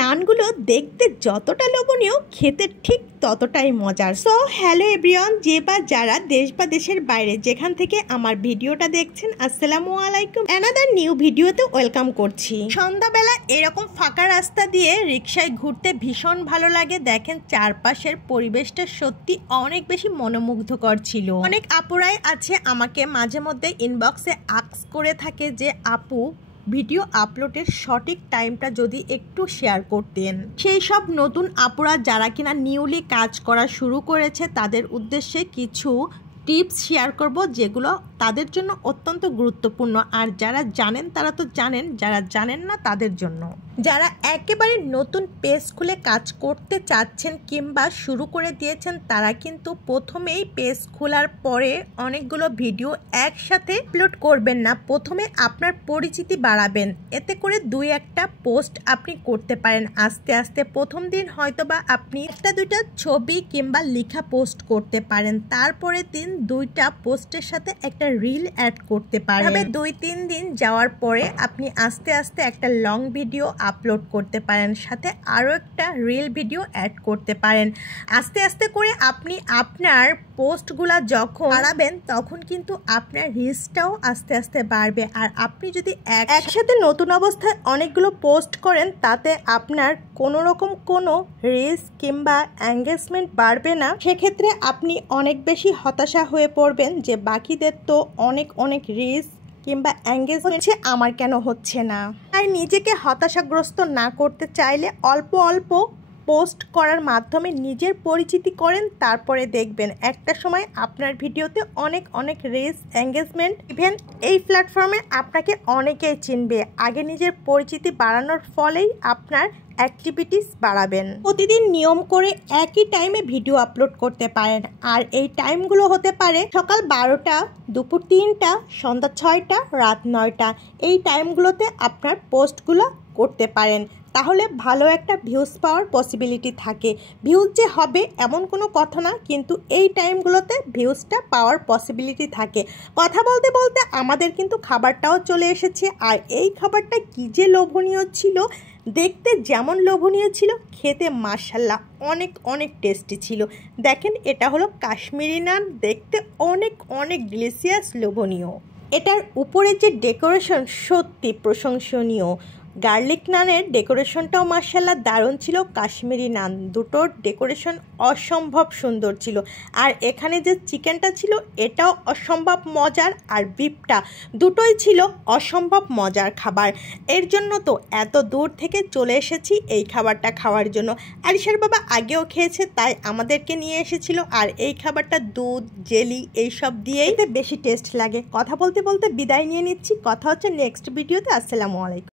নানগুলো দেখতে যতটা লোভনীয় খেতে ঠিক ততটাই মজার। সো হ্যালো এভরিওয়ান, যে বা যারা দেশ বা দেশের বাইরে যেখান থেকে আমার ভিডিওটা দেখছেন, আসসালামু আলাইকুম। অ্যানাদার নিউ ভিডিওতে ওয়েলকাম করছি। সন্ধ্যাবেলা এরকম ফাঁকা রাস্তা দিয়ে রিক্সায় ঘুরতে ভীষণ ভালো লাগে। দেখেন চারপাশের পরিবেশটা সত্যি অনেক বেশি মনোমুগ্ধকর ছিল। অনেক আপুরাই আছে আমাকে মাঝে মধ্যে ইনবক্সে আস্ক করে থাকে যে আপু ভিডিও আপলোডের সঠিক টাইমটা যদি একটু শেয়ার করতেন। সেই সব নতুন আপুরা যারা কিনা নিউলি কাজ করা শুরু করেছে তাদের উদ্দেশ্যে কিছু টিপস শেয়ার করব যেগুলো তাদের জন্য অত্যন্ত গুরুত্বপূর্ণ। আর যারা জানেন তারা তো জানেন, যারা জানেন না তাদের জন্য। যারা একেবারে নতুন পেজ খুলে কাজ করতে চাচ্ছেন কিংবা শুরু করে দিয়েছেন তারা কিন্তু প্রথমেই পেজ খোলার পরে অনেকগুলো ভিডিও একসাথে আপলোড করবেন না। প্রথমে আপনার পরিচিতি বাড়াবেন, এতে করে দুই একটা পোস্ট আপনি করতে পারেন আস্তে আস্তে। প্রথম দিন হয়তোবা আপনি একটা দুইটা ছবি কিংবা লেখা পোস্ট করতে পারেন, তারপরে দিন দুইটা পোস্টের সাথে একটা রিল অ্যাড করতে পারেন। তবে 2-3 দিন যাওয়ার পরে আপনি আস্তে আস্তে একটা লং ভিডিও আপলোড করতে পারেন, সাথে আরও একটা রিল ভিডিও অ্যাড করতে পারেন। আস্তে আস্তে করে আপনি আপনার পোস্টগুলা যখন বাড়াবেন তখন কিন্তু আপনার রিচটাও আস্তে আস্তে বাড়বে। আর আপনি যদি একসাথে নতুন অবস্থায় অনেকগুলো পোস্ট করেন তাতে আপনার কোনো রকম কোনো রিচ কিংবা এঙ্গেজমেন্ট বাড়বে না। সেক্ষেত্রে আপনি অনেক বেশি হতাশা হয়ে পড়বেন যে বাকিদের তো অনেক রিচ কিংবা এঙ্গেজ হচ্ছে, আমার কেন হচ্ছে না। তাই নিজেকে হতাশাগ্রস্ত না করতে চাইলে অল্প অল্প পোস্ট করার মাধ্যমে নিজের পরিচিতি করেন, তারপরে দেখবেন একটা সময় আপনার ভিডিওতে অনেক রিচ এঙ্গেজমেন্ট। ইভেন এই প্ল্যাটফর্মে আপনাকে অনেকেই চিনবে। আগে নিজের পরিচিতি বাড়ানোর ফলেই আপনার অ্যাক্টিভিটিস বাড়াবেন। প্রতিদিন নিয়ম করে একই টাইমে ভিডিও আপলোড করতে পারেন। আর এই টাইমগুলো হতে পারে সকাল 12টা, দুপুর 3টা, সন্ধ্যা 6টা, রাত 9টা। এই টাইমগুলোতে আপনার পোস্টগুলো করতে পারেন, তাহলে ভালো একটা ভিউজ পাওয়ার পসিবিলিটি থাকে। ভিউজ যে হবে এমন কোনো কথা না, কিন্তু এই টাইমগুলোতে ভিউজটা পাওয়ার পসিবিলিটি থাকে। কথা বলতে বলতে আমাদের কিন্তু খাবারটাও চলে এসেছে। আর এই খাবারটা কী যে লোভনীয় ছিল, দেখতে যেমন লোভনীয় ছিল, খেতে মাশাআল্লাহ অনেক টেস্টি ছিল। দেখেন এটা হলো কাশ্মীরি নান, দেখতে অনেক ডিলিশিয়াস, লোভনীয়। এটার উপরে যে ডেকোরেশন সত্যি প্রশংসনীয়। গার্লিক নানের ডেকোরেশনটাও মাশাআল্লাহ দারুণ ছিল। কাশ্মীরি নান দুটোর ডেকোরেশন অসম্ভব সুন্দর ছিল। আর এখানে যে চিকেনটা ছিল এটাও অসম্ভব মজার, আর বিফটা, দুটোই ছিল অসম্ভব মজার খাবার। এর জন্য তো এত দূর থেকে চলে এসেছি এই খাবারটা খাওয়ার জন্য। আরিশার বাবা আগেও খেয়েছে তাই আমাদেরকে নিয়ে এসেছিল। আর এই খাবারটা দুধ, জেলি এইসব দিয়েই বেশি টেস্ট লাগে। কথা বলতে বলতে বিদায় নিয়ে নিচ্ছি, কথা হচ্ছে নেক্সট ভিডিওতে। আসসালামু আলাইকুম।